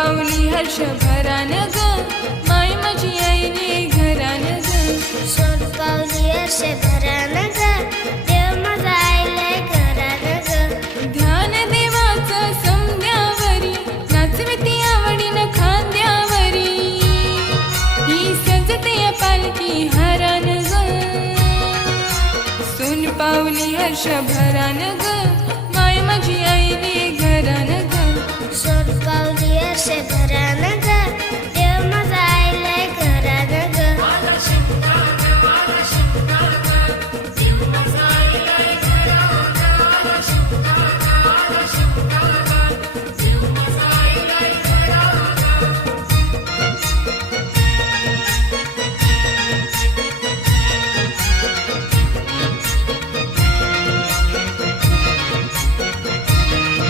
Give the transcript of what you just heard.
पावली हर्ष भरान ग माय माझी आईने घरान ग सोन पावली हर्ष भरान ग देव माझा आईले घरान ग ध्यान देवाचं समद्यावरी नाचवे ती आवडीन खांद्यावरी ही सजते या पालखी हारान ग सोन पावली हर्ष भरान